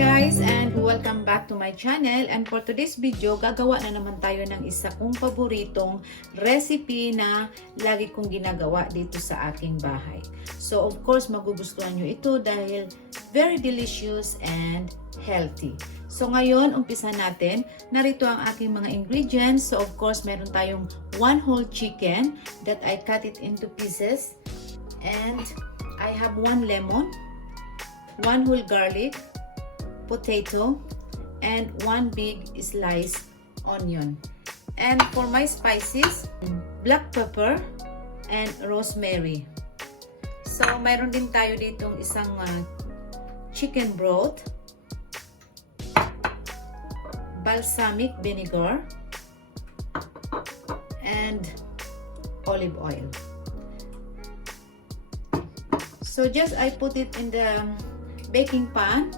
guys, and welcome back to my channel. And for today's video, gagawa na naman tayo ng isa kong paboritong recipe na lagi kong ginagawa dito sa aking bahay. So of course, magugustuhan nyo ito dahil very delicious and healthy. So ngayon, umpisa natin. Narito ang aking mga ingredients. So of course, meron tayong 1 whole chicken that I cut it into pieces. And I have 1 lemon, 1 whole garlic, potato, and 1 big sliced onion. And for my spices, black pepper and rosemary. So mayroon din tayo ditong isang chicken broth, balsamic vinegar, and olive oil. So just I put it in the baking pan.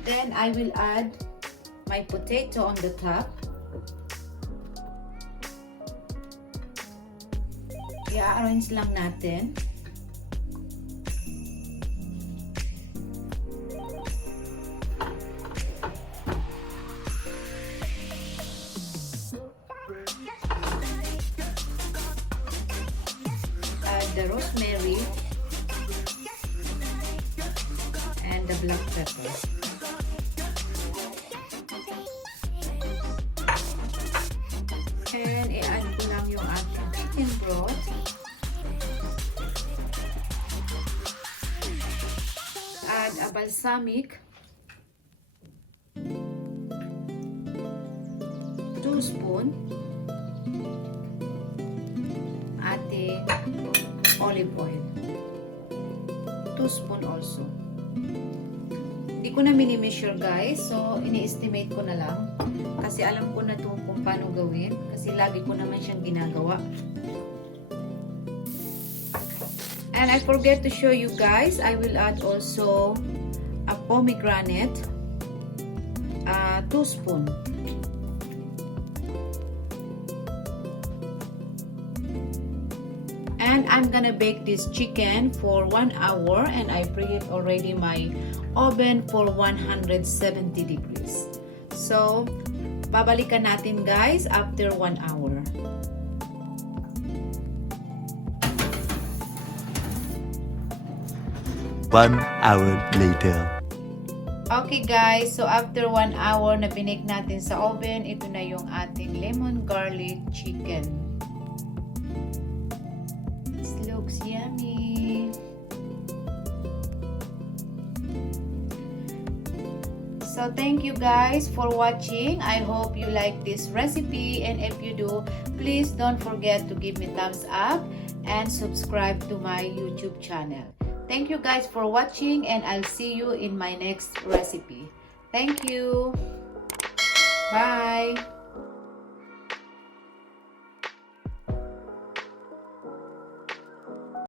Then I will add my potato on the top. I-arrange lang natin. Add the rosemary and the black pepper. And i-add ko lang yung ating chicken broth. Add a balsamic. 2 spoon. Ating olive oil. 2 spoon also. Hindi ko na mini-measure guys. So, ini-estimate ko na lang. Kasi alam ko na ito kung paano gawin. Kasi lagi ko naman siyang ginagawa. And I forget to show you guys, I will add also a pomegranate, 2 spoon. And I'm gonna bake this chicken for 1 hour, and I preheat already my oven for 170 degrees. So, babalikan natin guys after 1 hour. One hour later. Okay guys, so after 1 hour na binake natin sa oven, ito na yung ating lemon garlic chicken. This looks yummy. So thank you guys for watching. I hope you like this recipe, and if you do, please don't forget to give me thumbs up and subscribe to my YouTube channel. Thank you guys for watching, and I'll see you in my next recipe. Thank you. Bye.